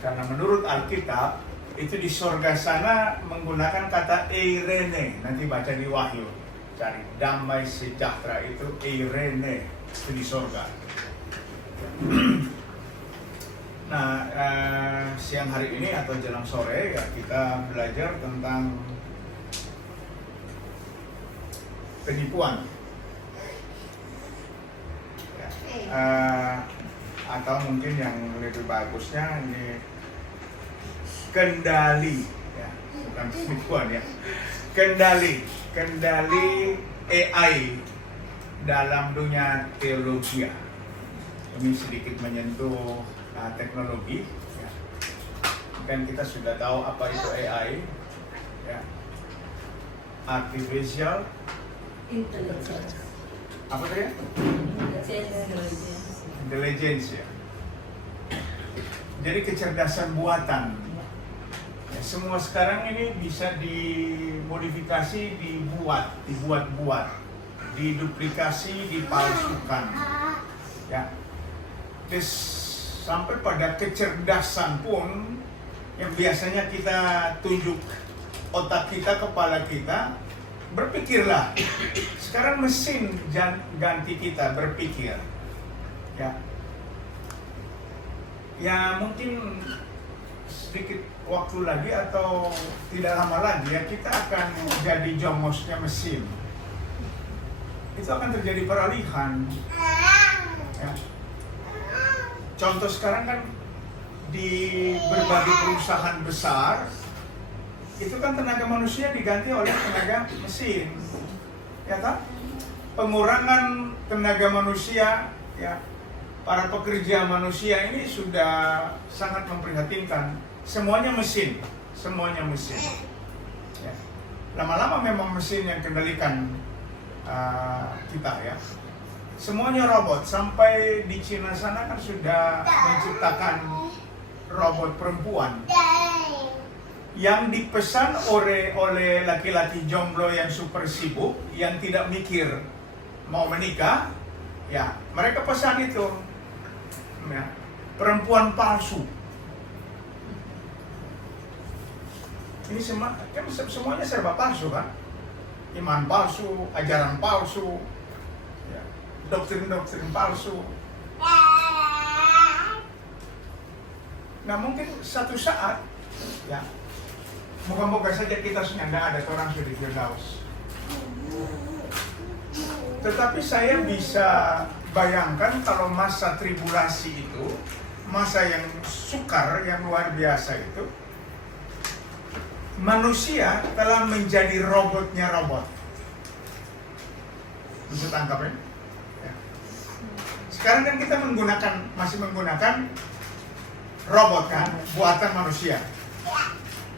Karena menurut Alkitab itu di sorga sana menggunakan kata eirene. Nanti baca di Wahyu, cari damai sejahtera, itu eirene, itu di sorga. Nah, siang hari ini atau jelang sore ya kita belajar tentang penipuan. Ya, atau mungkin yang lebih bagusnya ini kendali, ya, bukan penipuan ya, kendali AI dalam dunia teologi. Ini sedikit menyentuh teknologi, ya. Kan kita sudah tahu apa itu AI, ya. Artificial Intelligence. apa tadi ya? Intelligence, ya. Jadi kecerdasan buatan. Ya, semua sekarang ini bisa dimodifikasi, dibuat-buat, diduplikasi, dipalsukan. Ya. Terus sampai pada kecerdasan pun yang biasanya kita tunjuk otak kita, kepala kita, berpikirlah. Sekarang mesin ganti kita berpikir. Ya. Ya mungkin sedikit waktu lagi atau tidak lama lagi ya kita akan jadi jomosnya mesin. Itu akan terjadi peralihan. Ya. Contoh sekarang kan di berbagai perusahaan besar itu kan tenaga manusia diganti oleh tenaga mesin, ya kan? Pengurangan tenaga manusia, ya, para pekerja manusia ini sudah sangat memprihatinkan. Semuanya mesin. Ya. Lama-lama memang mesin yang kendalikan kita, ya. Semuanya robot, sampai di Cina sana kan sudah menciptakan robot perempuan yang dipesan oleh laki-laki jomblo yang super sibuk, yang tidak mikir mau menikah, ya mereka pesan itu, ya, perempuan palsu. Ini semuanya serba palsu kan, iman palsu, ajaran palsu, doktrin-doktrin palsu. Nah mungkin satu saat, ya, moga-moga saja kita sudah tidak ada orang sudah di Firdaus. Tetapi saya bisa bayangkan kalau masa tribulasi itu, masa yang sukar, yang luar biasa itu, manusia telah menjadi robotnya robot. Bisa tangkap ya? Sekarang kan kita masih menggunakan robot kan, buatan manusia.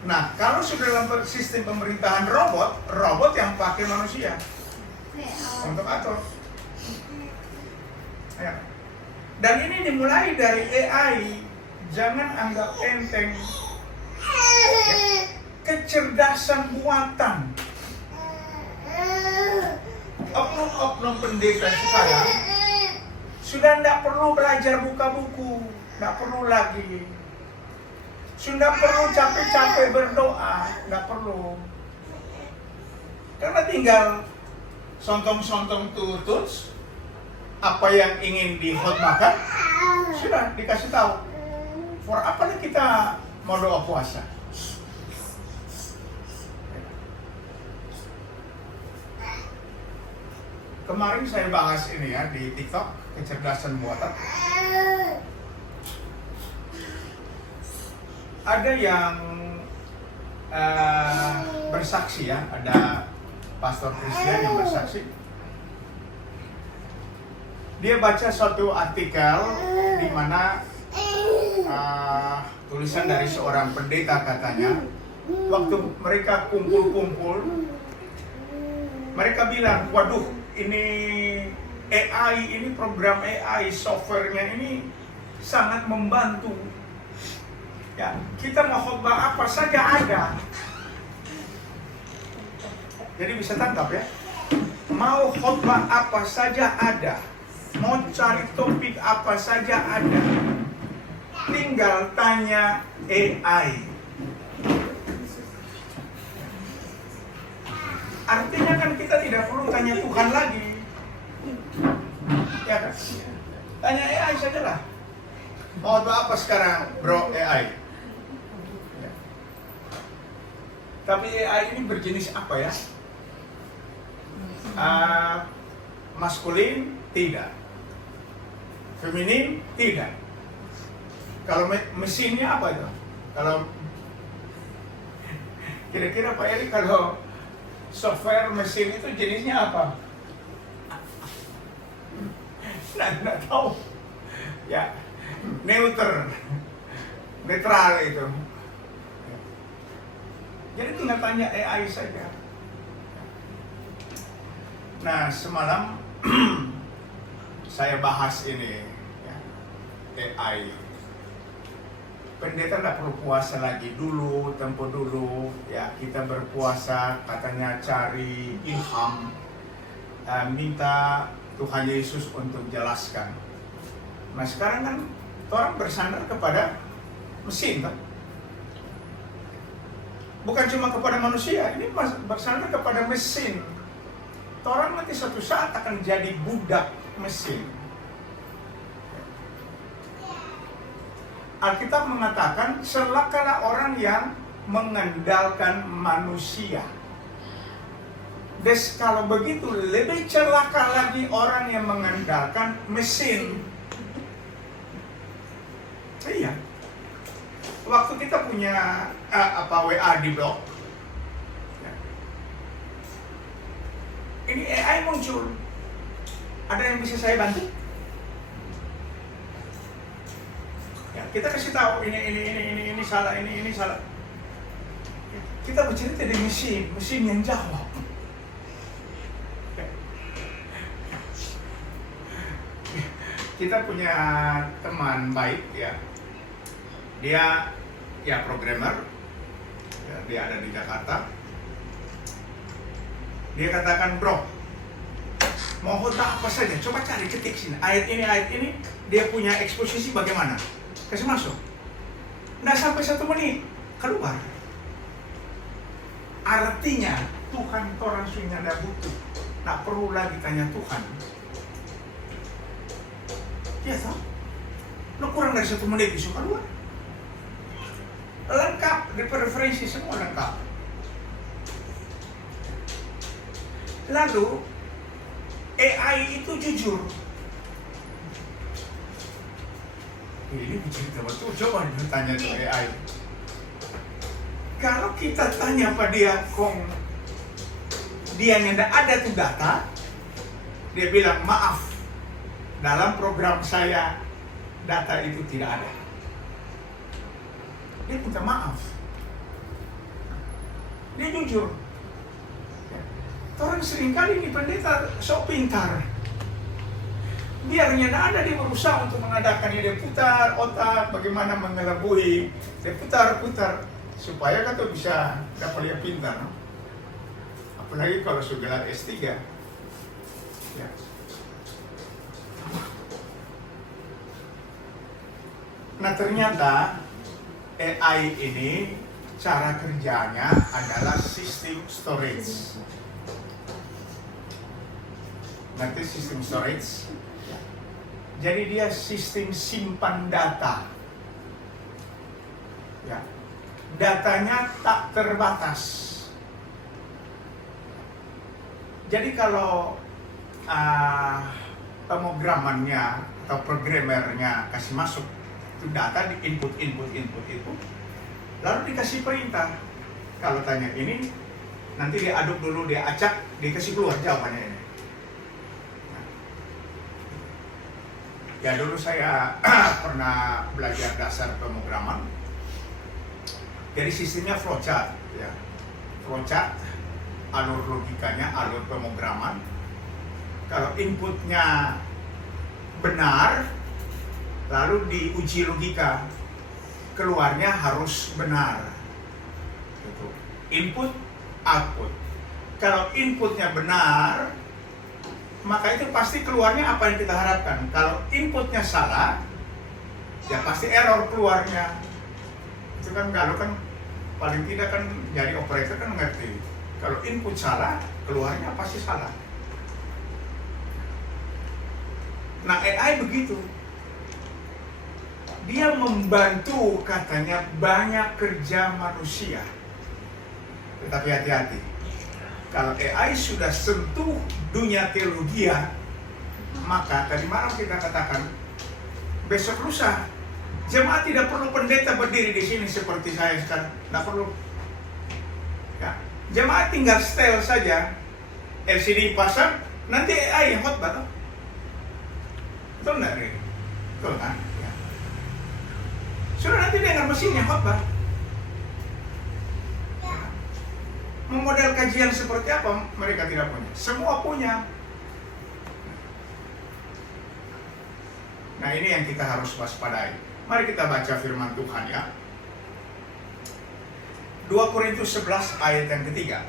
Nah, kalau sudah dalam sistem pemerintahan robot yang pakai manusia untuk atur. Ya. Dan ini dimulai dari AI, jangan anggap enteng. Ya. Kecerdasan buatan. Oknum-oknum pendeta sekarang sudah tidak perlu belajar buka buku, tidak perlu lagi. Sudah perlu capek-capek berdoa, tidak perlu. Karena tinggal sontong-sontong tutus, apa yang ingin dikhotbahkan, sudah dikasih tahu. For apa nih kita mau doa puasa? Kemarin saya bahas ini ya di TikTok, kecerdasan buatan. Ada yang bersaksi ya, ada pastor Kristen yang bersaksi. Dia baca suatu artikel di mana tulisan dari seorang pendeta katanya, waktu mereka kumpul-kumpul, mereka bilang, waduh, ini AI, ini program AI, softwarenya ini sangat membantu. Ya, kita mau khotbah apa saja ada. Jadi bisa tangkap ya. Mau khotbah apa saja ada. Mau cari topik apa saja ada. Tinggal tanya AI. Artinya kan kita tidak perlu tanya Tuhan lagi. Ya kan? Tanya AI saja lah. Mau apa sekarang, bro, AI? Ya. Tapi AI ini berjenis apa ya? Maskulin? Tidak. Feminin? Tidak. Kalau mesinnya apa itu? Kalau kira-kira Pak Eri, kalau software mesin itu jenisnya apa? Nggak tahu. Ya, netral itu. Jadi tinggal tanya AI saja. Nah, semalam saya bahas ini, ya, AI. Pendeta nggak perlu puasa lagi tempo dulu, ya kita berpuasa katanya cari ilham, minta Tuhan Yesus untuk jelaskan. Nah sekarang kan orang bersandar kepada mesin kan? Bukan cuma kepada manusia, ini bersandar kepada mesin. Orang nanti suatu saat akan jadi budak mesin. Alkitab mengatakan celakalah orang yang mengandalkan manusia. Kalau begitu lebih celaka lagi orang yang mengandalkan mesin. Iya. Waktu kita punya WA di blog, ya. Ini AI muncul. Ada yang bisa saya bantu? Ya, kita kasih tahu ini salah, ini salah. Ya, kita bercerita di mesin yang jawab. Ya. Kita punya teman baik ya. Dia ya programmer. Ya, dia ada di Jakarta. Dia katakan, bro, mau khotbah apa saja, coba cari ketik sini. Ayat ini, dia punya eksposisi bagaimana? Kasih masuk. Nggak sampai 1 menit, keluar. Artinya, Tuhan orang sudah ada butuh. Nggak perlu lagi tanya Tuhan. Ya toh? Lo kurang dari 1 menit bisa keluar. Lengkap, di preferensi semua lengkap. Lalu, AI itu jujur. Ini cerita betul, coba tanya ke AI. Kalau kita tanya pada dia, dia tidak ada tuh data, dia bilang maaf, dalam program saya data itu tidak ada. Dia minta maaf. Dia jujur. Orang seringkali ini pendeta sok pintar. Biarnya tidak ada, dia berusaha untuk mengadakannya, dia putar otak bagaimana mengelabui, dia putar supaya kata bisa dapat dia pintar, no? Apalagi kalau sudah S3 ya. Nah ternyata AI ini cara kerjanya adalah sistem storage. Nanti sistem storage, jadi dia sistem simpan data. Ya. Datanya tak terbatas. Jadi kalau pemrogramannya atau programmernya kasih masuk itu data di input itu, lalu dikasih perintah. Kalau tanya ini, nanti dia aduk dulu, dia acak, dikasih keluar jawabannya ini. Ya dulu saya pernah belajar dasar pemrograman. Jadi sistemnya flowchart, ya. Flowchart, alur logikanya, alur pemrograman. Kalau inputnya benar, lalu diuji logika, keluarnya harus benar. Gitu. Input, output. Kalau inputnya benar, maka itu pasti keluarnya apa yang kita harapkan. Kalau inputnya salah, ya pasti error keluarnya. Itu kan kalau kan paling tidak kan jadi operator kan ngerti. Kalau input salah, keluarnya pasti salah. Nah, AI begitu. Dia membantu katanya banyak kerja manusia. Tetapi hati-hati. Kalau AI sudah sentuh dunia teologi, maka tadi malam kita katakan besok lusa jemaat tidak perlu pendeta berdiri di sini seperti saya sekarang, tidak perlu. Ya. Jemaat tinggal setel saja, LCD pasang, nanti AI yang khotbah. Betul nggak, Rin? Betul kan? Ya. Sudah nanti dengan mesinnya khotbah. Model kajian seperti apa mereka tidak punya, semua punya. Nah, ini yang kita harus waspadai. Mari kita baca firman Tuhan ya. 2 Korintus 11 ayat yang ketiga.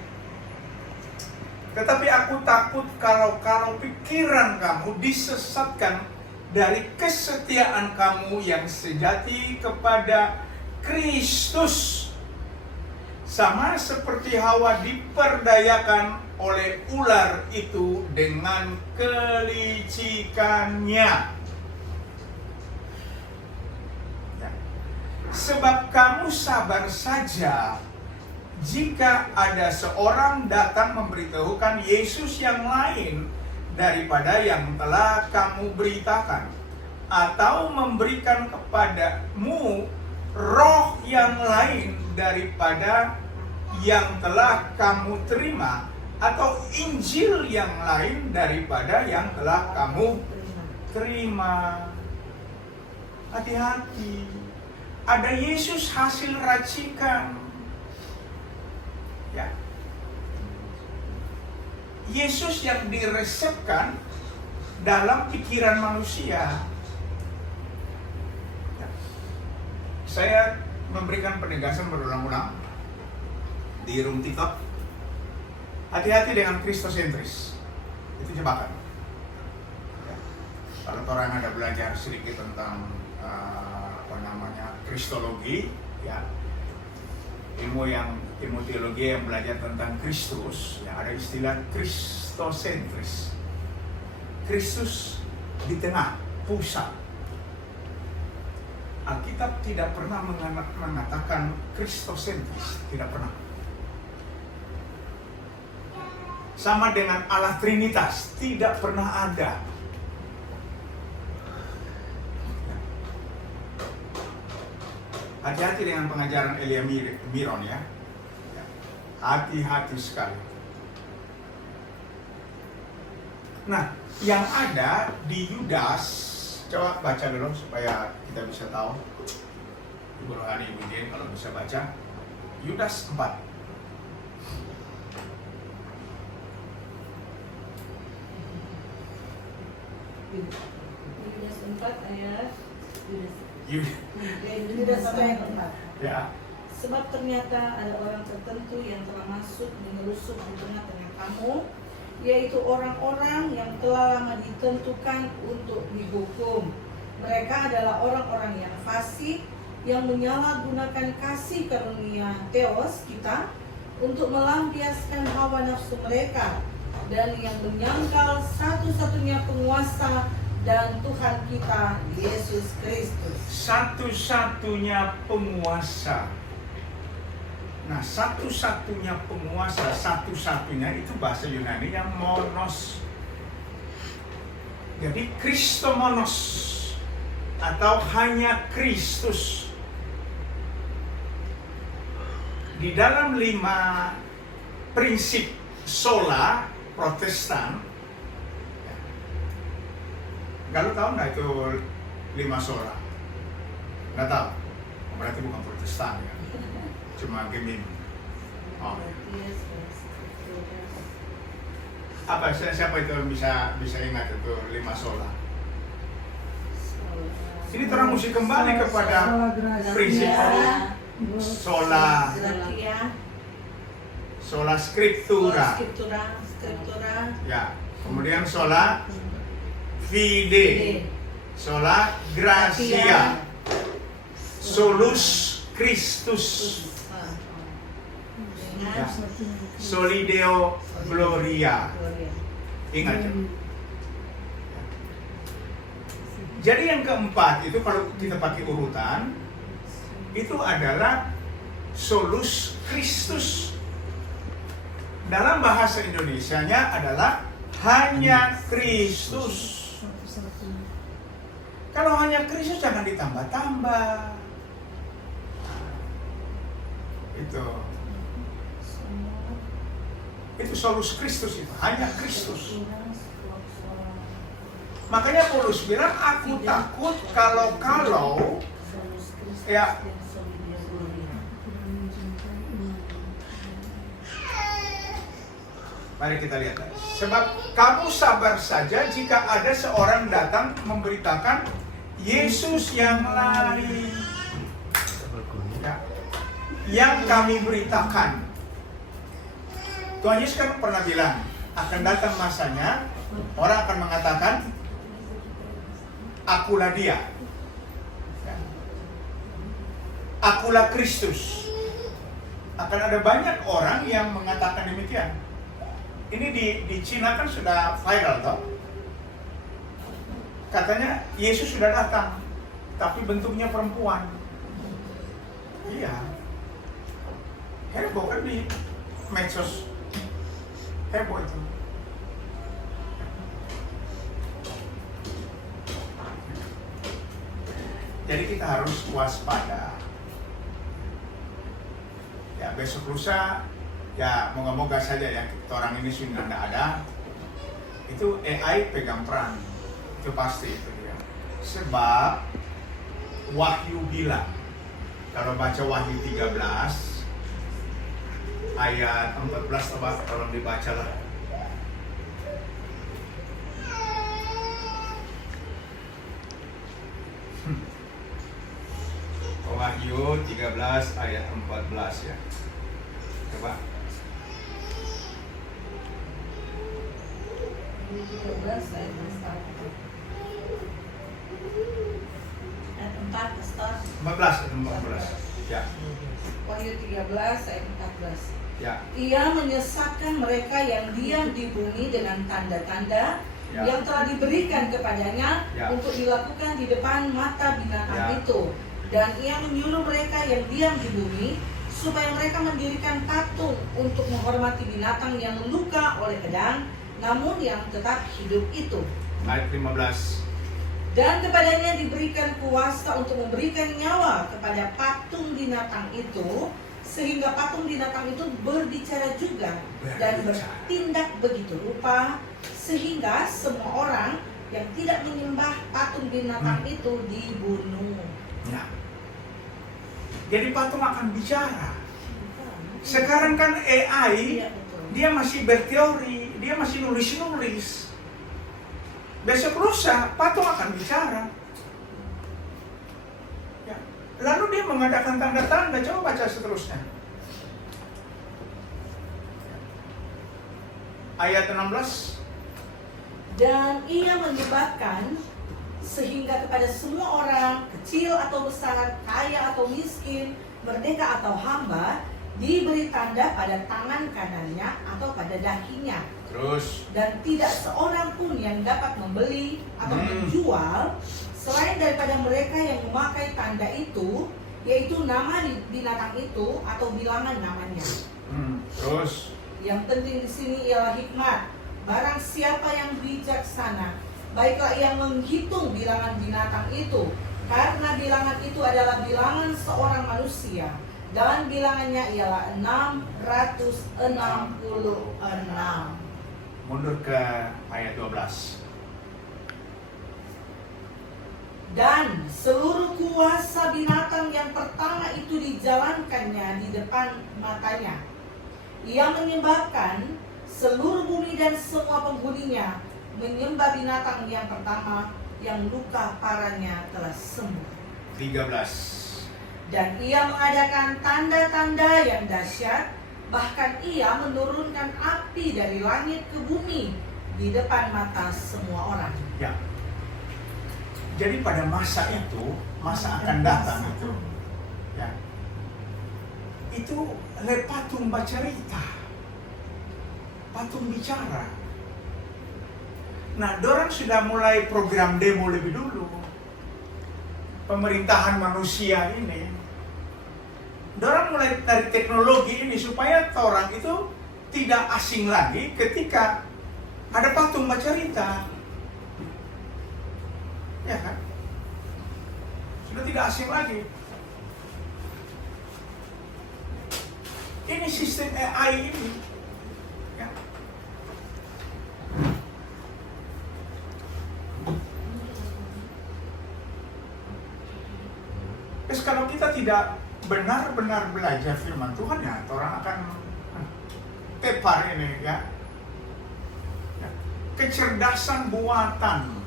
Tetapi aku takut kalau pikiran kamu disesatkan dari kesetiaan kamu yang sejati kepada Kristus. Sama seperti Hawa diperdayakan oleh ular itu dengan kelicikannya. Sebab kamu sabar saja jika ada seorang datang memberitahukan Yesus yang lain daripada yang telah kamu beritakan, atau memberikan kepadamu roh yang lain daripada yang telah kamu terima, atau Injil yang lain daripada yang telah kamu terima. Hati-hati. Ada Yesus hasil racikan. Ya. Yesus yang diresepkan dalam pikiran manusia. Ya. Saya memberikan penegasan berulang-ulang di room TikTok. Hati-hati dengan kristosentris. Itu jebakan. Ya. Kalau orang ada belajar sedikit tentang kristologi, ya, ilmu teologi yang belajar tentang Kristus, ya, ada istilah kristosentris. Kristus di tengah, pusat. Alkitab tidak pernah mengatakan kristosentris, tidak pernah. Sama dengan Allah Trinitas, tidak pernah ada. Hati-hati dengan pengajaran Elia Miron ya. Hati-hati sekali. Nah, yang ada di Yudas, coba baca dulu supaya kita bisa tahu. Ibu Rohani Ibu Dian kalau bisa baca. Yudas 4. Yudas 4 ayat Yudas 1 ayat 4. Ya. Sebab ternyata ada orang tertentu yang telah masuk menyelusup di tengah-tengah kamu, yaitu orang-orang yang telah lama ditentukan untuk dihukum. Mereka adalah orang-orang yang fasik, yang menyalahgunakan kasih karunia Theos kita untuk melampiaskan hawa nafsu mereka, dan yang menyangkal satu-satunya penguasa dan Tuhan kita, Yesus Kristus. Satu-satunya penguasa. Nah, satu-satunya penguasa, satu-satunya itu bahasa Yunani yang monos. Jadi Kristomonos atau hanya Kristus. Di dalam 5 prinsip sola Protestan, Galuh tahu nggak itu 5 sola? Nggak tahu. Berarti bukan Protestan ya. Cuma gemin. Oh. Apa siapa itu yang bisa ingat itu 5 sola? Ini terang mesti kembali kepada prinsip sola, sola scriptura. Ya, kemudian sola fide, sola gratia, solus Kristus. Dengan Soli Deo Gloria. Gloria. Ingat ya. Jadi yang keempat itu kalau kita pakai urutan, itu adalah solus Kristus. Dalam bahasa Indonesianya adalah hanya Kristus. Kalau hanya Kristus jangan ditambah-tambah. Itu solus Kristus, itu hanya Kristus. Makanya Paulus bilang, aku takut kalau ya. Mari kita lihat. Sebab kamu sabar saja jika ada seorang datang memberitakan Yesus yang lain, ya, yang kami beritakan. Tuhan Yesus kan pernah bilang, akan datang masanya orang akan mengatakan, akulah dia, ya. Akulah Kristus. Akan ada banyak orang yang mengatakan demikian. Ini di Cina kan sudah viral toh. Katanya Yesus sudah datang, tapi bentuknya perempuan. Iya. Heboh kan di medsos. Heboh itu. Jadi kita harus waspada. Ya, besok lusa ya moga-moga saja ya orang ini sudah tidak ada. Itu AI pegang peran. Itu pasti itu dia. Sebab Wahyu bilang, kalau baca Wahyu 13 ayat 14, coba tolong dibaca lah. Wahyu 13 ayat 14 ya. Coba. 13 ayat 14. Ayat 4 start. 14. Ya. Wahyu 13 ayat 14. Ya. Ia menyesatkan mereka yang diam di bumi dengan tanda-tanda Ya. yang telah diberikan kepadanya Ya. untuk dilakukan di depan mata binatang Ya. itu. Dan ia menyuruh mereka yang diam di bumi supaya mereka mendirikan patung untuk menghormati binatang yang luka oleh pedang, namun yang tetap hidup itu. Ayat 15. Dan kepadanya diberikan kuasa untuk memberikan nyawa kepada patung binatang itu, sehingga patung binatang itu berbicara juga dan bertindak begitu rupa, sehingga semua orang yang tidak menyembah patung binatang itu dibunuh. Ya. Jadi patung akan bicara. Sekarang kan AI, Iya, betul. dia masih berteori, dia masih nulis-nulis. Besok lusa, patung akan bicara. Ya. Lalu dia mengadakan tanda-tanda, coba baca seterusnya. Ayat 16. Dan ia menyebabkan sehingga kepada semua orang, kecil atau besar, kaya atau miskin, merdeka atau hamba, diberi tanda pada tangan kanannya atau pada dahinya. Terus. Dan tidak seorang pun yang dapat membeli atau menjual selain daripada mereka yang memakai tanda itu, yaitu nama binatang itu atau bilangan namanya. Terus. Yang penting di sini ialah hikmat. Barang siapa yang bijaksana, baiklah ia menghitung bilangan binatang itu, karena bilangan itu adalah bilangan seorang manusia, dan bilangannya ialah 666. Mundur ke ayat 12. Dan seluruh kuasa binatang yang pertama itu dijalankannya di depan matanya. Ia menyebabkan seluruh bumi dan semua penghuninya menyembah binatang yang pertama yang luka parahnya telah sembuh. 13. Dan ia mengadakan tanda-tanda yang dahsyat, bahkan ia menurunkan api dari langit ke bumi di depan mata semua orang. Ya. Jadi pada masa itu, masa akan datang itu, ya, itu patung bercerita, patung bicara. Nah, dorang sudah mulai program demo lebih dulu. Pemerintahan manusia ini, dorang mulai dari teknologi ini supaya orang itu tidak asing lagi ketika ada patung bercerita. Ya kan? Sudah tidak asing lagi. Ini sistem AI ini. Ya. Terus kalau kita tidak benar-benar belajar firman Tuhan, ya orang akan tepar ini, ya. Ya. Kecerdasan buatan.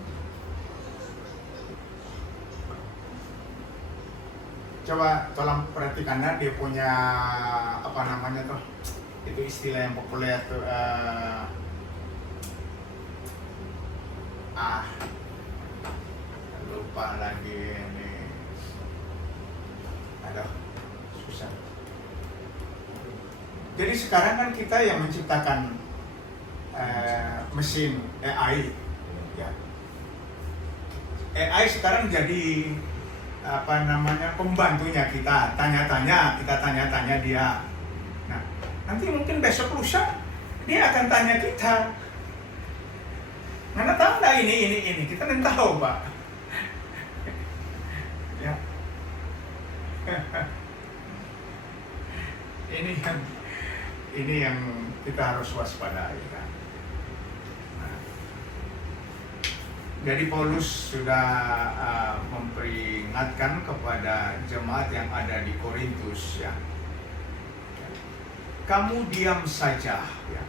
Coba tolong perhatikan, dia punya apa namanya tuh, itu istilah yang populer tuh, lupa lagi ini, aduh susah. Jadi sekarang kan kita yang menciptakan mesin AI, ya. AI sekarang jadi apa namanya, pembantunya kita, tanya-tanya dia. Nah, nanti mungkin besok lusa dia akan tanya kita, mana tahu nggak ini, kita nggak tahu, Pak. Ya. ini yang kita harus waspadai, kan. Jadi Paulus sudah memperingatkan kepada jemaat yang ada di Korintus, ya. Kamu diam saja, ya.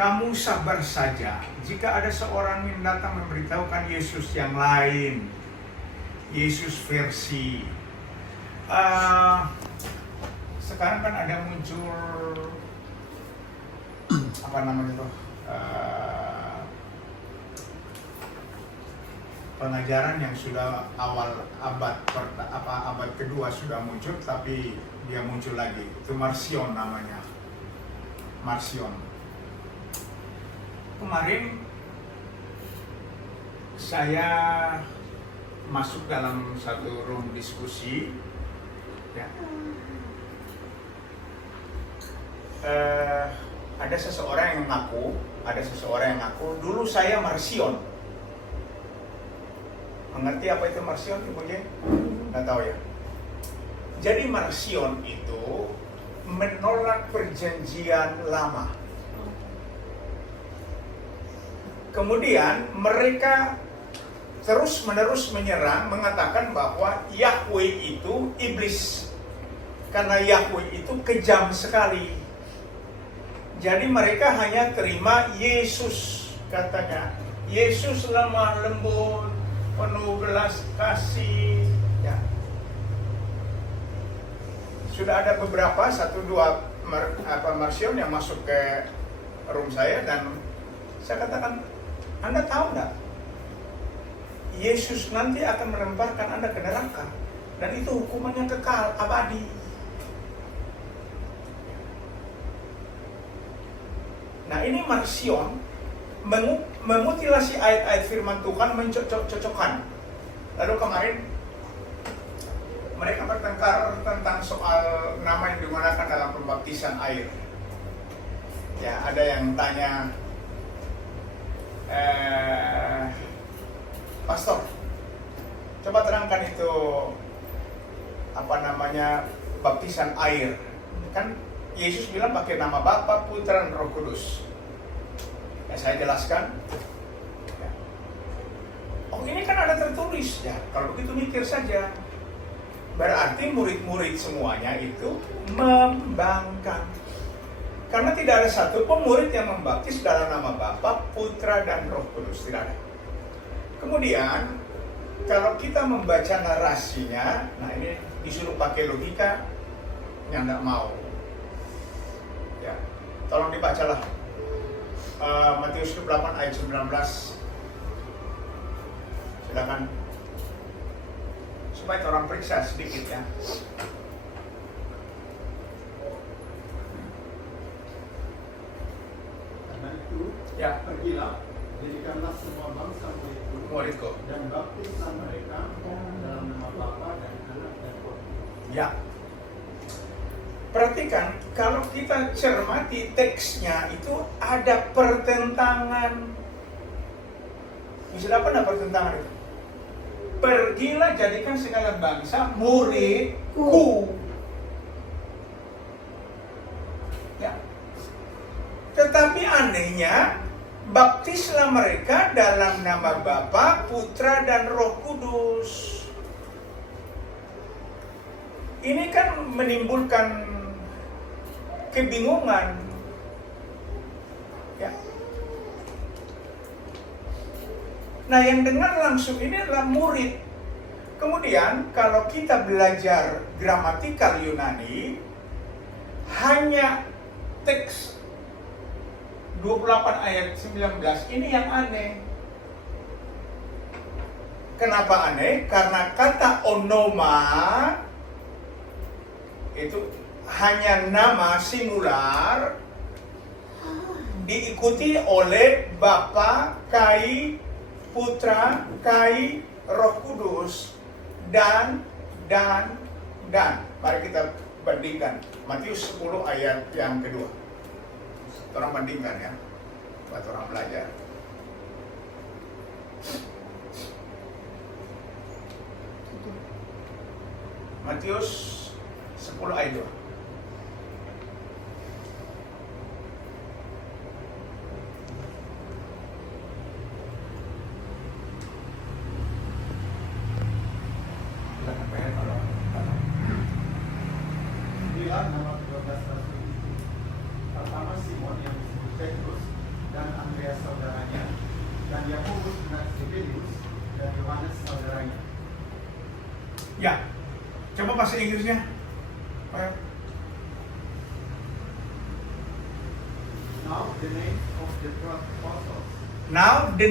Kamu sabar saja. Jika ada seorang yang datang memberitahukan Yesus yang lain, Yesus versi, sekarang kan ada muncul apa namanya tuh, pengajaran yang sudah awal abad kedua sudah muncul, tapi dia muncul lagi. Itu Marcion namanya. Marcion. Kemarin saya masuk dalam satu room diskusi, ya. Ada seseorang yang ngaku, dulu saya Marcion. Mengerti apa itu Marcion, Ibu J? Nggak tahu, ya. Jadi Marcion itu menolak perjanjian lama. Kemudian mereka terus-menerus menyerang, mengatakan bahwa Yahweh itu iblis. Karena Yahweh itu kejam sekali. Jadi mereka hanya terima Yesus, katanya. Yesus lemah lembut, penuh belas kasih, ya. Sudah ada beberapa, 1-2 Marcion yang masuk ke room saya, dan saya katakan, Anda tahu nggak? Yesus nanti akan melemparkan Anda ke neraka, dan itu hukumannya kekal, abadi. Nah, ini Marcion memutilasi ayat-ayat firman Tuhan, mencocok-cocokkan. Lalu kemarin mereka bertengkar tentang soal nama yang digunakan dalam pembaptisan air. Ya, ada yang tanya, Pastor, coba terangkan itu apa namanya, baptisan air. Kan Yesus bilang pakai nama Bapa, Putra, dan Roh Kudus. Ya, saya jelaskan. Ya. Oh, ini kan ada tertulis, ya. Kalau begitu mikir saja. Berarti murid-murid semuanya itu membangkang. Karena tidak ada satu pun murid yang membaptis dalam nama Bapa, Putra, dan Roh Kudus. Tidak ada. Kemudian, kalau kita membaca narasinya, nah ini disuruh pakai logika yang tidak mau. Ya, tolong dibacalah. Matius 28 ayat 19. Silakan. Supaya orang periksa sedikit, ya. itu, Ya. pergilah, jadikanlah semua bangsa Muridku. dan baptislah mereka dalam nama Bapa dan Anak dan Roh Kudus. Ya. Perhatikan, kalau kita cermati teksnya itu ada pertentangan. Bisa dapat nggak pertentangan itu? Pergilah jadikan segala bangsa muridku. Ya. Tetapi anehnya, baptislah mereka dalam nama Bapa, Putra, dan Roh Kudus. Ini kan menimbulkan kebingungan. Ya. Nah, yang dengar langsung ini adalah murid. Kemudian, kalau kita belajar gramatikal Yunani, hanya teks 28 ayat 19 ini yang aneh. Kenapa aneh? Karena kata onoma itu hanya nama singular diikuti oleh Bapa, Kai, Putra, Kai, Roh Kudus, dan. Mari kita bandingkan Matius 10 ayat yang kedua. Orang bandingkan ya, buat orang belajar. Matius 10 ayat 2. Inilah nama 12 rasul itu. Pertama Simon yang disebut Petrus dan Andreas saudaranya, dan Yakobus anak Zebedius dan Yohanes saudaranya. Ya, coba bahasa Inggrisnya. Ayo. Now the names of the 12 apostles. Now the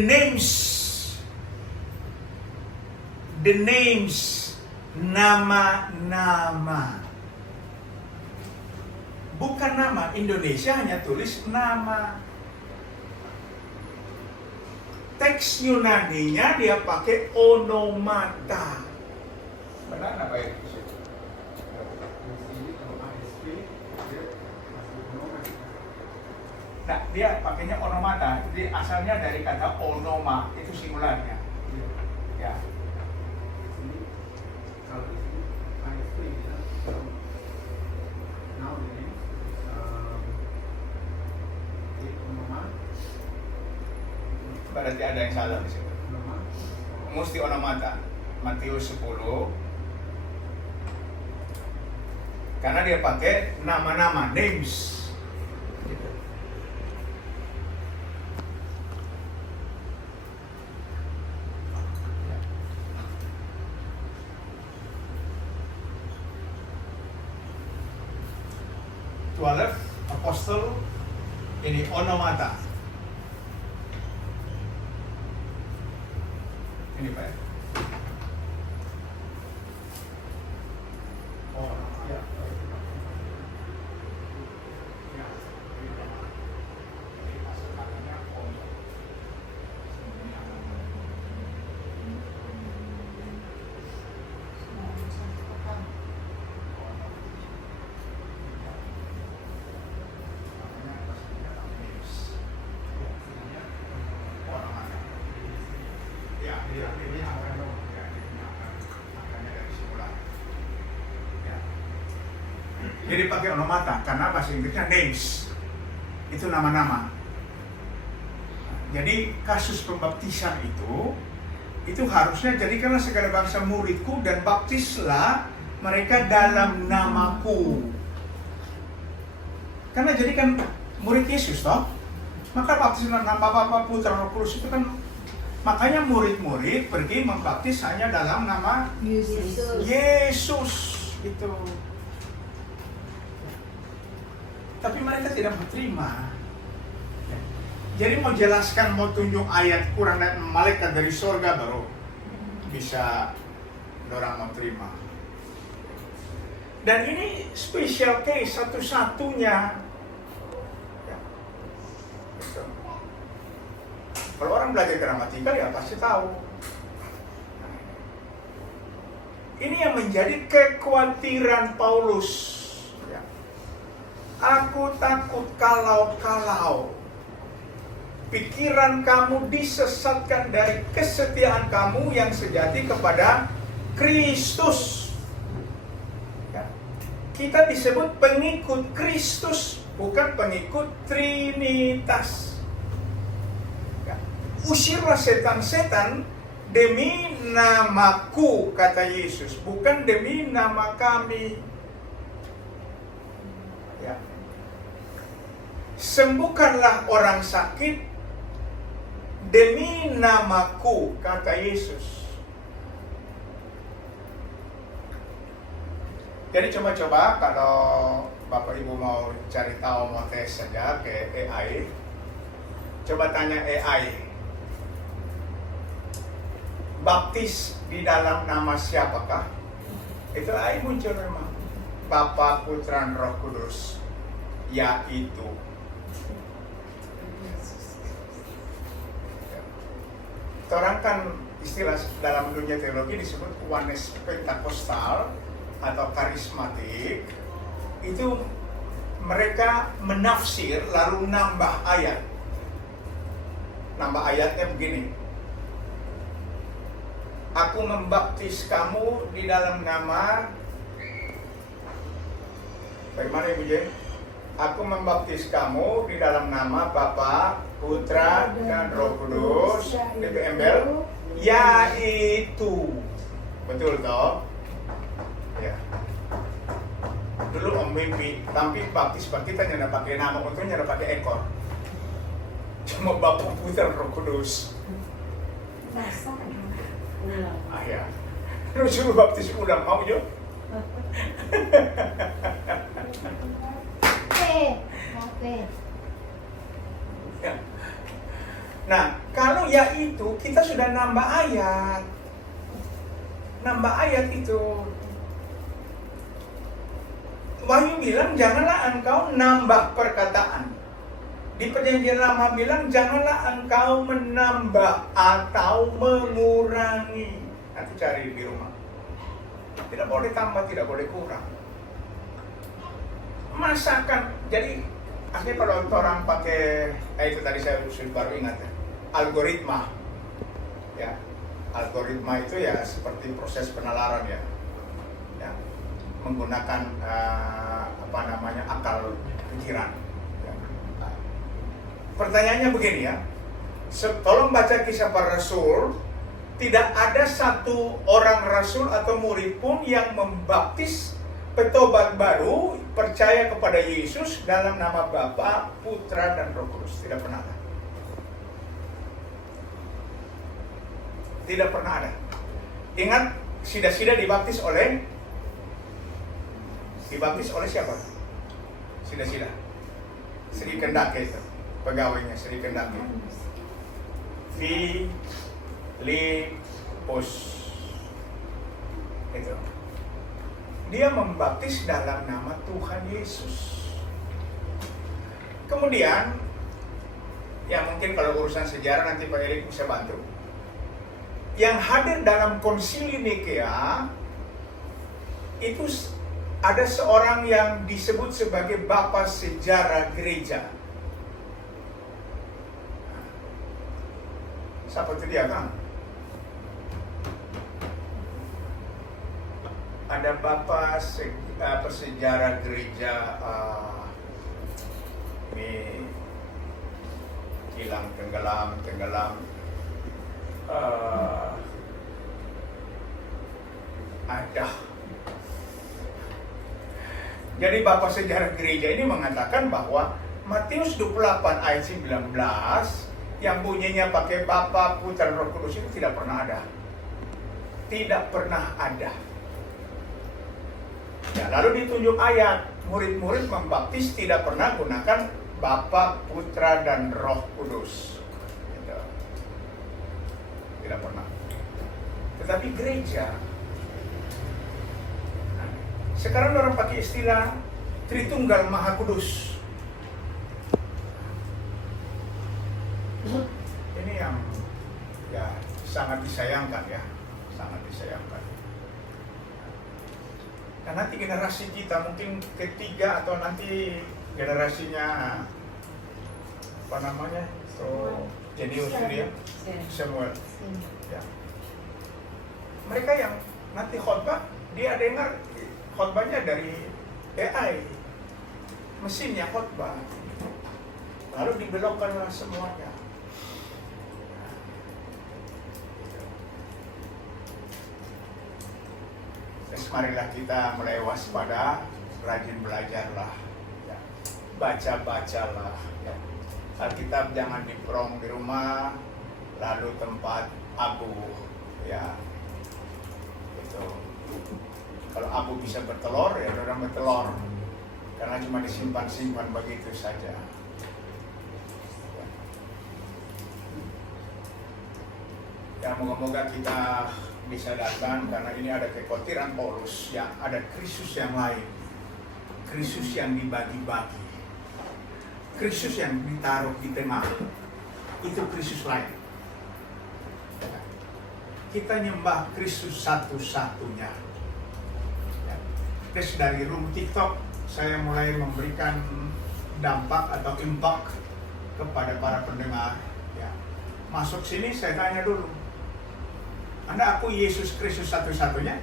names, nama-nama. Bukan nama, Indonesia hanya tulis nama. Teks Yunaninya dia pakai onomata. Benar apa itu? Di sini kalau ASP dia masih onomat. Nah, dia pakainya onomata. Jadi asalnya dari kata onoma, itu singularnya. Ya. Sini kalau di sini ASP bilang now the names onomat. Berarti ada yang salah di situ. Onomat. Mesti onomata. Matius 10. Karena dia pakai nama-nama, names. Gitu. Tualef apostle ini onomata. Ini Pak. Oh, ya. Jadi pakai onomata karena bahasa Inggrisnya names. Itu nama-nama. Jadi kasus pembaptisan itu harusnya jadikanlah segala bangsa muridku dan baptislah mereka dalam namaku. Karena jadikan murid Yesus toh. Maka baptis dalam nama Bapa, Putra, Roh Kudus itu kan makanya murid-murid pergi membaptis hanya dalam nama Yesus itu. Tapi mereka tidak berterima. Jadi mau jelaskan, mau tunjuk ayat kurang dan malaikat dari surga baru bisa orang mau terima. Dan ini special case satu-satunya. Ya. Kalau orang belajar gramatikal ya pasti tahu. Ini yang menjadi kekhawatiran Paulus. Ya. Aku takut kalau pikiran kamu disesatkan dari kesetiaan kamu yang sejati kepada Kristus. Ya. Kita disebut pengikut Kristus, bukan pengikut Trinitas. Ya. Usirlah setan-setan demi namaku, kata Yesus, bukan demi nama kami. Ya. Sembuhkanlah orang sakit demi namaku, kata Yesus. Jadi coba-coba kalau Bapak Ibu mau cari tahu, mau tes saja ke AI. Coba tanya AI, baptis di dalam nama siapakah? Itu AI muncul memang. Bapa, Putra, dan Roh Kudus, yaitu. Orang kan istilah dalam dunia teologi disebut oneness Pentakostal atau karismatik. Itu mereka menafsir lalu nambah ayat. Nambah ayatnya begini. Aku membaptis kamu di dalam nama, bagaimana Ibu Jen? Aku membaptis kamu di dalam nama Bapa, Putra, dan Roh Kudus. Itu embel, yaitu. Betul toh? Ya. Dulu Om Mimpi, tapi baptis kita nyana pakai nama, untungnya nyana pakai ekor. Cuma Bapa, Putra, Roh Kudus. Ah ya, lu suruh baptis ulang, mau Jo? Oke. Ya. Nah, kalau yaitu kita sudah nambah ayat. Nambah ayat itu. Wahyu bilang janganlah engkau nambah perkataan. Di perjanjian lama bilang janganlah engkau menambah atau mengurangi. Nanti cari di rumah. Tidak boleh tambah, tidak boleh kurang. Masakan, jadi asli kalau orang pakai, itu tadi saya baru ingat ya, algoritma. Ya, algoritma itu ya seperti proses penalaran ya. Ya, menggunakan akal pikiran. Pertanyaannya begini ya, tolong baca Kisah Para Rasul. Tidak ada satu orang rasul atau murid pun yang membaptis petobat baru, percaya kepada Yesus dalam nama Bapa, Putra, dan Roh Kudus. Tidak pernah ada. Tidak pernah ada. Ingat, Sida-Sida dibaptis oleh siapa? Sida-Sida. Sri Kendake itu. Pegawainya Sri Kendake. Filipus itu. Dia membaptis dalam nama Tuhan Yesus. Kemudian, ya mungkin kalau urusan sejarah nanti Pak Erik bisa bantu. Yang hadir dalam konsili Nikea itu ada seorang yang disebut sebagai Bapa Sejarah Gereja. Siapa itu dia, Kang? Ada Bapa Sejarah Gereja, ini hilang, tenggelam. Ada. Jadi Bapa Sejarah Gereja ini mengatakan bahwa Matius 28 ayat 19 yang bunyinya pakai Bapa, Putra, Roh Kudus itu tidak pernah ada. Tidak pernah ada. Ya, lalu ditunjuk ayat, murid-murid membaptis tidak pernah gunakan Bapa, Putra, dan Roh Kudus. Gitu. Tidak pernah. Tetapi gereja, sekarang orang pakai istilah Tritunggal Maha Kudus. Ini yang disayangkan ya, sangat disayangkan. Dan nanti generasi kita mungkin ketiga atau nanti generasinya apa namanya, so Jenius ini ya, Samuel. Ya. Mereka yang nanti khotbah, dia dengar khotbahnya dari AI, mesinnya khotbah, lalu dibelokkanlah semuanya. Dan marilah kita mulai waspada, rajin belajarlah, ya. Baca-bacalah. Ya. Alkitab jangan diprong di rumah, lalu tempat abu, ya. Itu. Kalau abu bisa bertelur, ya orang bertelur, karena cuma disimpan-simpan begitu saja. Ya, moga-moga kita bisa datang, karena ini ada kekhawatiran Paulus, ya, ada Kristus yang lain, Kristus yang dibagi-bagi, Kristus yang ditaruh di tengah, itu Kristus lain. Kita nyembah Kristus satu-satunya. Ya. Terus dari room TikTok, saya mulai memberikan dampak atau impact kepada para pendengar. Ya. Masuk sini saya tanya dulu, Anda aku Yesus Kristus satu-satunya?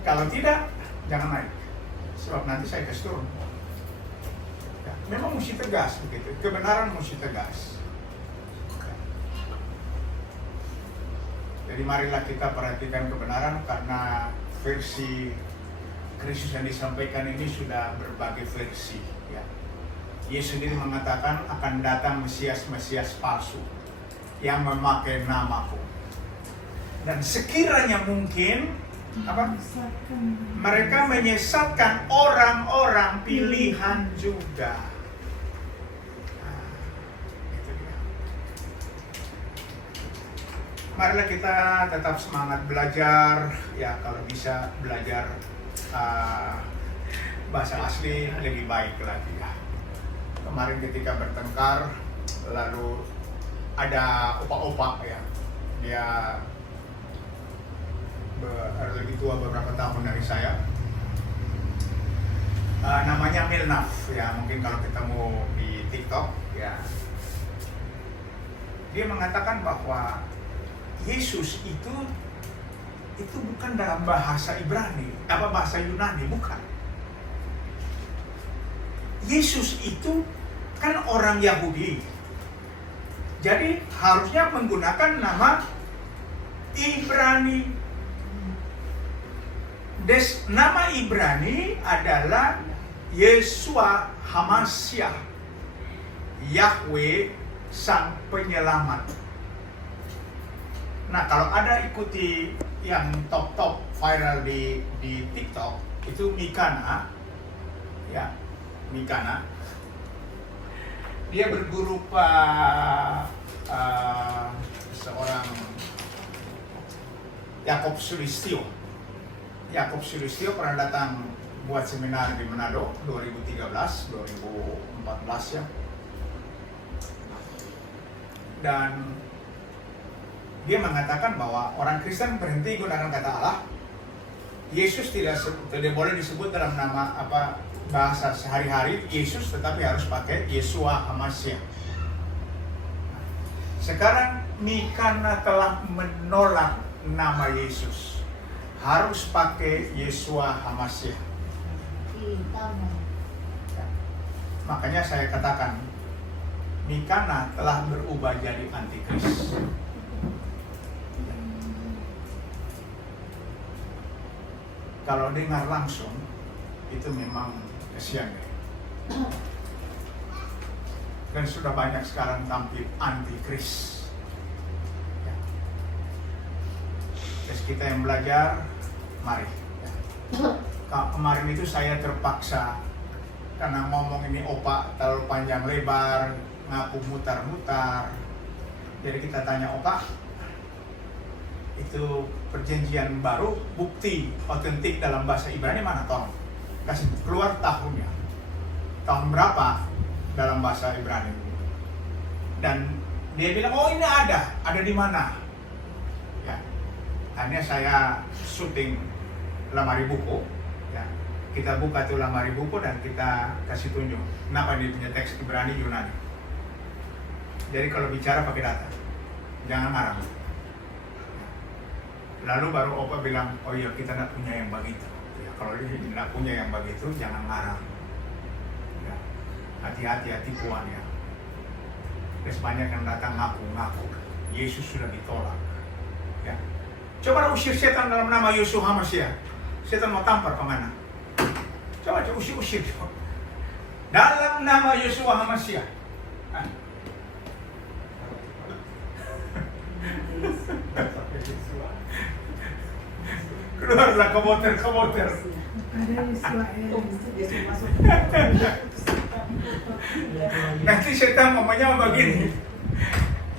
Kalau tidak, jangan naik. Sebab nanti saya kasih turun. Ya, memang mesti tegas begitu. Kebenaran mesti tegas. Jadi marilah kita perhatikan kebenaran, karena versi Kristus yang disampaikan ini sudah berbagai versi. Ya. Yesus sendiri mengatakan akan datang Mesias-Mesias palsu yang memakai namaku. Dan sekiranya mungkin mereka menyesatkan orang-orang pilihan juga. Nah, itu dia. Marilah kita tetap semangat belajar, ya, kalau bisa belajar bahasa asli lebih baik lagi ya. Kemarin ketika bertengkar, lalu ada opak-opak ya, dia lebih tua beberapa tahun dari saya, namanya Milnaf ya, mungkin kalau ketemu di TikTok ya, dia mengatakan bahwa Yesus itu bukan dalam bahasa Ibrani, bahasa Yunani, bukan. Yesus itu kan orang Yahudi, jadi harusnya menggunakan nama Ibrani. Nama Ibrani adalah Yeshua Hamasyah, Yahweh Sang Penyelamat. Nah, kalau ada ikuti yang top viral di TikTok, itu Mikana, ya, Mikana. Dia berberupa seorang Yakob Sulistyo. Yakob Sulistyo pernah datang buat seminar di Manado 2013, 2014 ya. Dan dia mengatakan bahwa orang Kristen berhenti gunakan kata Allah. Yesus tidak boleh disebut dalam nama bahasa sehari-hari Yesus, tetapi harus pakai Yeshua Hamasyah. Sekarang Mikana telah menolak nama Yesus, harus pakai Yeshua Hamasyah. Makanya saya katakan Mikana telah berubah jadi antikris. Kalau dengar langsung itu memang kesian ya. Dan sudah banyak sekarang tampil antikris ya. Terus kita yang belajar, mari ya. Kemarin itu saya terpaksa, karena ngomong ini opa terlalu panjang lebar, ngaku mutar-mutar. Jadi kita tanya opa, itu perjanjian baru, bukti otentik dalam bahasa Ibrani mana, tolong kasih keluar tahunnya, tahun berapa dalam bahasa Ibrani. Dan Dia bilang, oh ini ada di mana? Ya, akhirnya saya syuting lemari buku. Ya, kita buka tuh lemari buku dan kita kasih tunjuk. Kenapa dia punya teks Ibrani Yunani? Jadi kalau bicara pakai data, jangan marah. Lalu baru Opa bilang, oh iya kita nggak punya yang begitu. Ya, kalau dia nggak punya yang begitu, jangan marah. Ya, hati-hati ya tipuan ya. Terus banyak yang datang ngaku-ngaku Yesus sudah ditolak. Ya. Coba usir setan dalam nama Yeshua HaMashiach. Setan mau tampar kemana? Coba usir. Dalam nama Yeshua HaMashiach. Keluarlah komoter. Ada Yesus masuk. Nanti setan ngomongnya begini,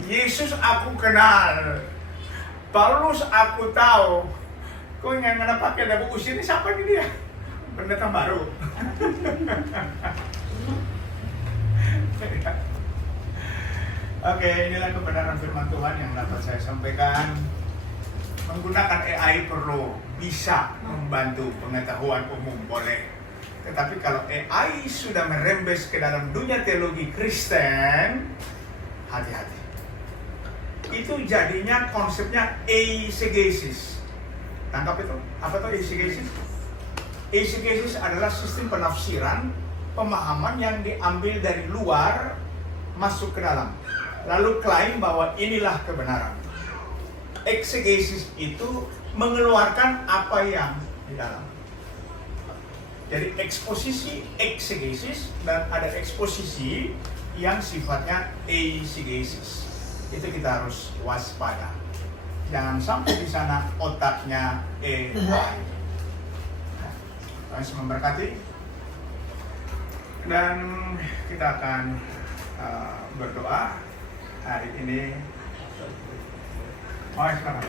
Yesus aku kenal, Paulus aku tahu. Kok yang nggak pakai ada buku sini siapa ini dia? Pendatang baru. Oke, inilah kebenaran firman Tuhan yang dapat saya sampaikan. Menggunakan AI perlu bisa membantu pengetahuan umum, boleh. Tetapi kalau AI sudah merembes ke dalam dunia teologi Kristen, hati-hati. Itu jadinya konsepnya eisegesis. Tangkap itu? Apa itu eisegesis? Eisegesis adalah sistem penafsiran, pemahaman yang diambil dari luar, masuk ke dalam. Lalu klaim bahwa inilah kebenaran. Eksegesis itu mengeluarkan apa yang di dalam. Jadi eksposisi, eksegesis, dan ada eksposisi yang sifatnya eisegesis. Itu kita harus waspada. Jangan sampai di sana otaknya AI. Tuhan memberkati. Dan kita akan berdoa hari ini. Sekarang.